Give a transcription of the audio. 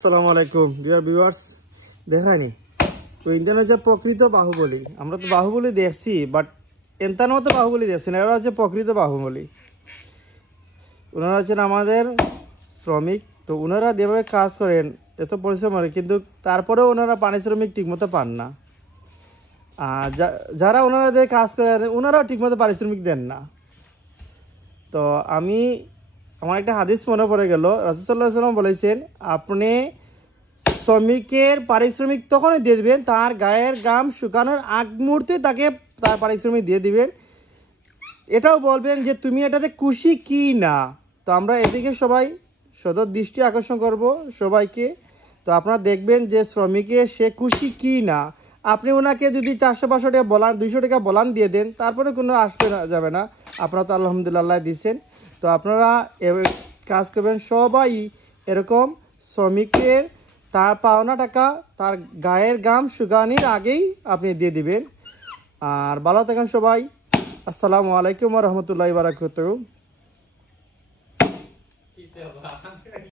আসসালামু আলাইকুম dear viewers. দেখায়নি তো ইন্ডিয়ানের যে প্রকৃত বাহুবলী, আমরা তো বাহুবলী দেখছি বাট এন্তার মতো বাহুবলী দেখছি না। এরা হচ্ছে প্রকৃত বাহুবলী। ওনারা হচ্ছেন আমাদের শ্রমিক। তো ওনারা যেভাবে কাজ করেন এত পরিশ্রম করে, কিন্তু তারপরেও ওনারা পারিশ্রমিক ঠিকমতো পান না। আর যারা ওনারা দিয়ে কাজ করে ওনারাও ঠিকমতো পারিশ্রমিক দেন না। তো আমার একটা হাদিস মনে পড়ে গেল। রাসূল সাল্লাল্লাহু আলাইহি ওয়াসাল্লাম বলেছেন, আপনি শ্রমিকের পারিশ্রমিক তখনই দিয়ে দিবেন তার গায়ের ঘাম শুকানোর আগ মুহূর্তে তাকে তার পারিশ্রমিক দিয়ে দিবেন। এটাও বলবেন যে তুমি এটাতে খুশি কি না। তো আমরা এদিকে সবাই সদর দৃষ্টি আকর্ষণ করব সবাইকে। তো আপনারা দেখবেন যে শ্রমিকে সে খুশি কি না। আপনি ওনাকে যদি 400-500 টাকা বলান, 200 টাকা বলান দিয়ে দেন, তারপরে কোনো যাবে না। আপনারা তো আলহামদুলিল্লাহ দিচ্ছেন। তো আপনারা কাজ করবেন সবাই এরকম শ্রমিকের তার পাওনা টাকা তার গায়ের ঘাম শুকানির আগেই আপনি দিয়ে দিবেন। আর ভালো থাকেন সবাই। আসসালামু আলাইকুম ওয়া রাহমাতুল্লাহি ওয়া বারাকাতুহু।